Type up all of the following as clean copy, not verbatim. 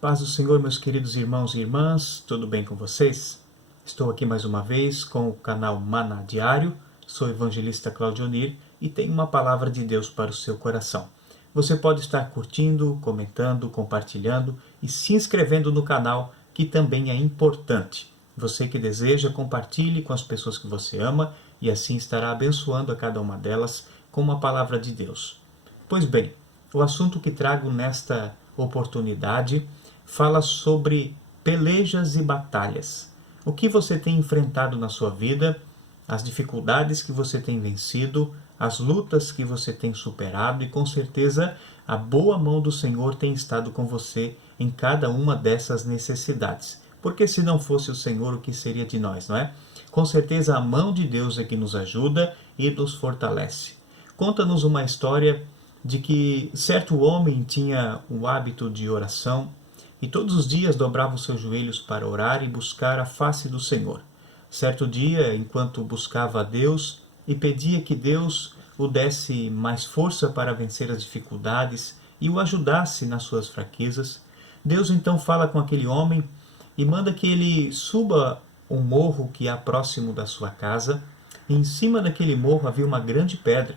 Paz do Senhor, meus queridos irmãos e irmãs, tudo bem com vocês? Estou aqui mais uma vez com o canal Maná Diário, sou o evangelista Claudio Nir e tenho uma palavra de Deus para o seu coração. Você pode estar curtindo, comentando, compartilhando e se inscrevendo no canal, que também é importante. Você que deseja, compartilhe com as pessoas que você ama e assim estará abençoando a cada uma delas com uma palavra de Deus. Pois bem, o assunto que trago nesta oportunidade fala sobre pelejas e batalhas. O que você tem enfrentado na sua vida, as dificuldades que você tem vencido, as lutas que você tem superado e com certeza a boa mão do Senhor tem estado com você em cada uma dessas necessidades. Porque se não fosse o Senhor, o que seria de nós, não é? Com certeza a mão de Deus é que nos ajuda e nos fortalece. Conta-nos uma história de que certo homem tinha o hábito de oração e todos os dias dobrava os seus joelhos para orar e buscar a face do Senhor. Certo dia, enquanto buscava a Deus e pedia que Deus o desse mais força para vencer as dificuldades e o ajudasse nas suas fraquezas, Deus então fala com aquele homem e manda que ele suba um morro que há próximo da sua casa, e em cima daquele morro havia uma grande pedra.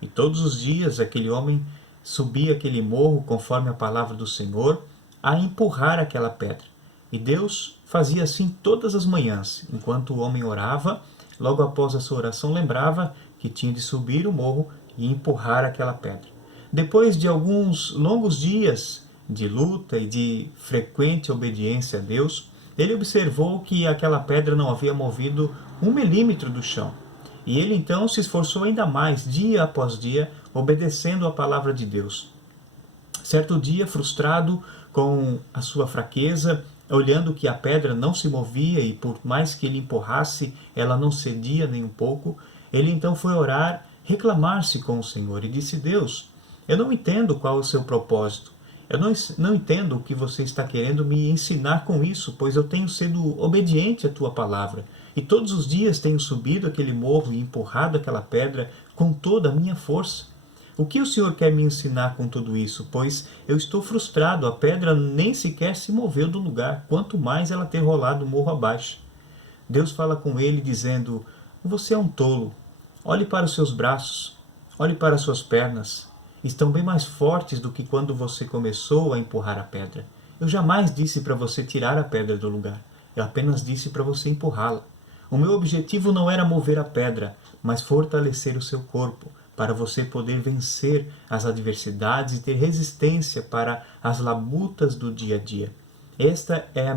E todos os dias aquele homem subia aquele morro conforme a palavra do Senhor, a empurrar aquela pedra. E Deus fazia assim todas as manhãs, enquanto o homem orava. Logo após a sua oração, lembrava que tinha de subir o morro e empurrar aquela pedra. Depois de alguns longos dias de luta e de frequente obediência a Deus, ele observou que aquela pedra não havia movido 1 milímetro do chão. E ele então se esforçou ainda mais, dia após dia, obedecendo a palavra de Deus. Certo dia, frustrado com a sua fraqueza, olhando que a pedra não se movia e por mais que ele empurrasse, ela não cedia nem um pouco, ele então foi orar, reclamar-se com o Senhor e disse: Deus, eu não entendo qual é o seu propósito. Eu não entendo o que você está querendo me ensinar com isso, pois eu tenho sido obediente à tua palavra. E todos os dias tenho subido aquele morro e empurrado aquela pedra com toda a minha força. O que o Senhor quer me ensinar com tudo isso? Pois eu estou frustrado, a pedra nem sequer se moveu do lugar, quanto mais ela ter rolado o morro abaixo. Deus fala com ele dizendo: você é um tolo, olhe para os seus braços, olhe para as suas pernas. Estão bem mais fortes do que quando você começou a empurrar a pedra. Eu jamais disse para você tirar a pedra do lugar, eu apenas disse para você empurrá-la. O meu objetivo não era mover a pedra, mas fortalecer o seu corpo, para você poder vencer as adversidades e ter resistência para as labutas do dia a dia. Esta é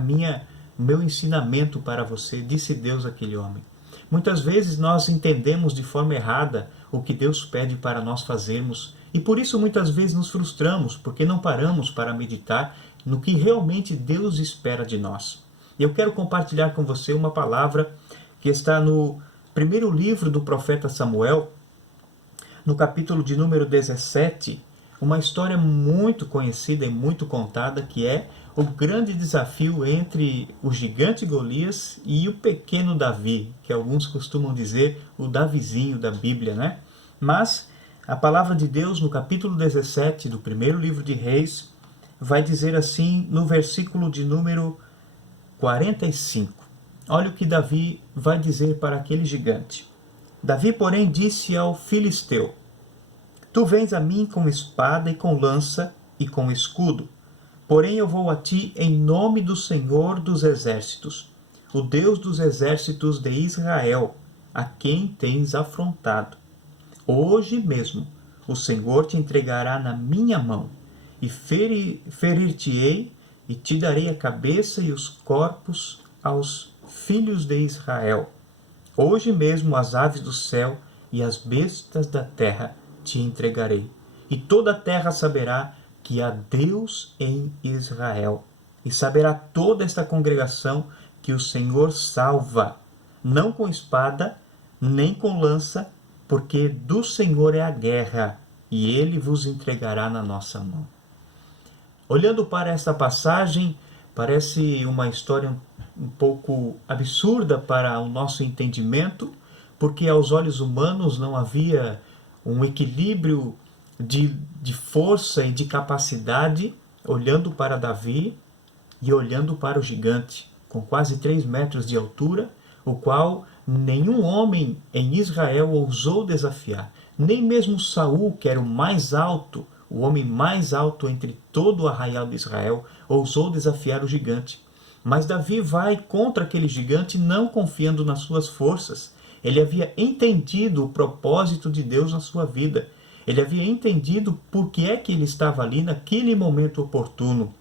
meu ensinamento para você, disse Deus àquele homem. Muitas vezes nós entendemos de forma errada o que Deus pede para nós fazermos e por isso muitas vezes nos frustramos, porque não paramos para meditar no que realmente Deus espera de nós. E eu quero compartilhar com você uma palavra que está no primeiro livro do profeta Samuel, no capítulo de número 17, uma história muito conhecida e muito contada, que é o grande desafio entre o gigante Golias e o pequeno Davi, que alguns costumam dizer o Davizinho da Bíblia, né? Mas a palavra de Deus no capítulo 17 do primeiro livro de Reis vai dizer assim no versículo de número 45. Olha o que Davi vai dizer para aquele gigante. Davi, porém, disse ao filisteu: tu vens a mim com espada e com lança e com escudo, porém eu vou a ti em nome do Senhor dos exércitos, o Deus dos exércitos de Israel, a quem tens afrontado. Hoje mesmo o Senhor te entregará na minha mão, e ferir-te-ei, e te darei a cabeça e os corpos aos filhos de Israel. Hoje mesmo as aves do céu e as bestas da terra te entregarei, e toda a terra saberá que há Deus em Israel, e saberá toda esta congregação que o Senhor salva, não com espada, nem com lança, porque do Senhor é a guerra, e ele vos entregará na nossa mão. Olhando para esta passagem, parece uma história um pouco absurda para o nosso entendimento, porque aos olhos humanos não havia um equilíbrio de força e de capacidade, olhando para Davi, e olhando para o gigante, com quase 3 metros de altura, o qual nenhum homem em Israel ousou desafiar. Nem mesmo Saul, que era o mais alto, o homem mais alto entre todo o arraial de Israel, ousou desafiar o gigante. Mas Davi vai contra aquele gigante não confiando nas suas forças. Ele havia entendido o propósito de Deus na sua vida. Ele havia entendido por que é que ele estava ali naquele momento oportuno,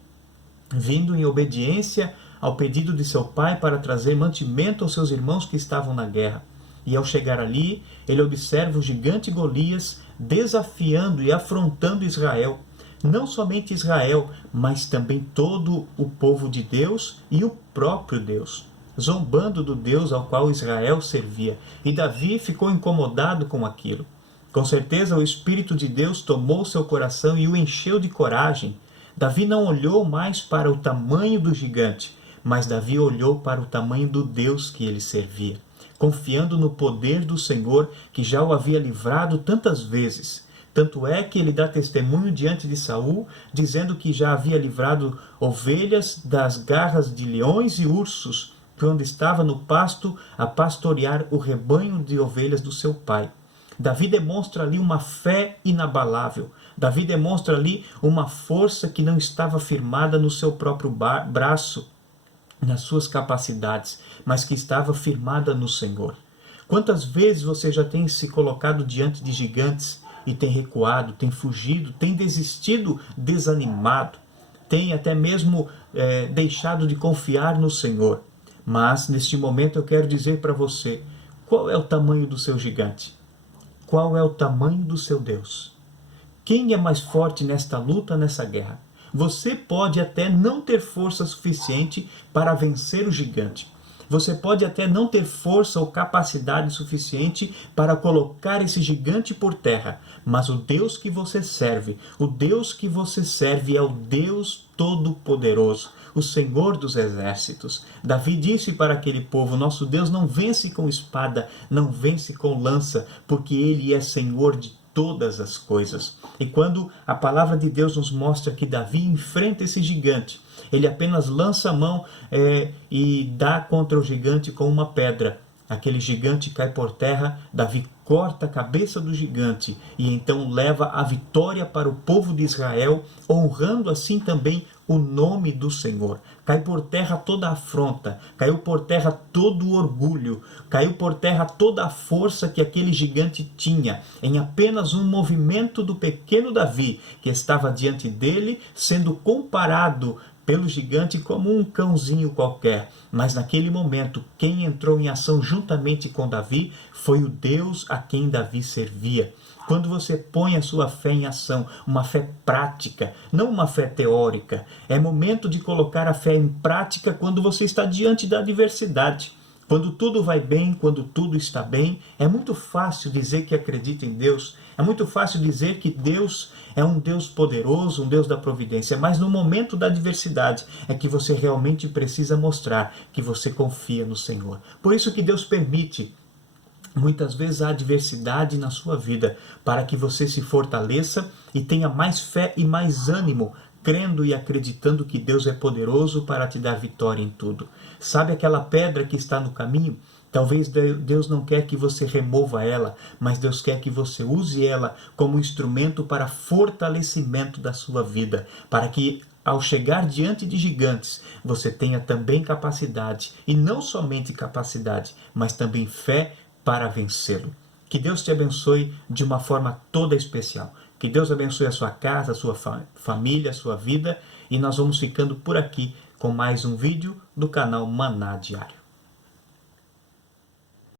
vindo em obediência ao pedido de seu pai para trazer mantimento aos seus irmãos que estavam na guerra. E ao chegar ali, ele observa o gigante Golias desafiando e afrontando Israel. Não somente Israel, mas também todo o povo de Deus e o próprio Deus, zombando do Deus ao qual Israel servia. E Davi ficou incomodado com aquilo. Com certeza o Espírito de Deus tomou seu coração e o encheu de coragem. Davi não olhou mais para o tamanho do gigante, mas Davi olhou para o tamanho do Deus que ele servia, confiando no poder do Senhor que já o havia livrado tantas vezes. Tanto é que ele dá testemunho diante de Saul, dizendo que já havia livrado ovelhas das garras de leões e ursos, quando estava no pasto a pastorear o rebanho de ovelhas do seu pai. Davi demonstra ali uma fé inabalável. Davi demonstra ali uma força que não estava firmada no seu próprio braço, nas suas capacidades, mas que estava firmada no Senhor. Quantas vezes você já tem se colocado diante de gigantes e tem recuado, tem fugido, tem desistido, desanimado, tem até mesmo deixado de confiar no Senhor? Mas neste momento eu quero dizer para você, qual é o tamanho do seu gigante? Qual é o tamanho do seu Deus? Quem é mais forte nesta luta, nessa guerra? Você pode até não ter força suficiente para vencer o gigante. Você pode até não ter força ou capacidade suficiente para colocar esse gigante por terra, mas o Deus que você serve, o Deus que você serve é o Deus Todo-Poderoso, o Senhor dos Exércitos. Davi disse para aquele povo, nosso Deus não vence com espada, não vence com lança, porque Ele é Senhor de todas as coisas. E quando a palavra de Deus nos mostra que Davi enfrenta esse gigante, ele apenas lança a mão e dá contra o gigante com uma pedra. Aquele gigante cai por terra, Davi corta a cabeça do gigante e então leva a vitória para o povo de Israel, honrando assim também o nome do Senhor. Cai por terra toda a afronta, caiu por terra todo o orgulho, caiu por terra toda a força que aquele gigante tinha, em apenas um movimento do pequeno Davi, que estava diante dele, sendo comparado pelo gigante como um cãozinho qualquer. Mas naquele momento, quem entrou em ação juntamente com Davi foi o Deus a quem Davi servia. Quando você põe a sua fé em ação, uma fé prática, não uma fé teórica, é momento de colocar a fé em prática quando você está diante da adversidade. Quando tudo vai bem, quando tudo está bem, é muito fácil dizer que acredita em Deus, é muito fácil dizer que Deus é um Deus poderoso, um Deus da providência, mas no momento da adversidade é que você realmente precisa mostrar que você confia no Senhor. Por isso que Deus permite muitas vezes a adversidade na sua vida, para que você se fortaleça e tenha mais fé e mais ânimo, crendo e acreditando que Deus é poderoso para te dar vitória em tudo. Sabe aquela pedra que está no caminho? Talvez Deus não quer que você remova ela, mas Deus quer que você use ela como instrumento para fortalecimento da sua vida, para que ao chegar diante de gigantes, você tenha também capacidade, e não somente capacidade, mas também fé para vencê-lo. Que Deus te abençoe de uma forma toda especial. Que Deus abençoe a sua casa, a sua família, a sua vida. E nós vamos ficando por aqui com mais um vídeo do canal Maná Diário.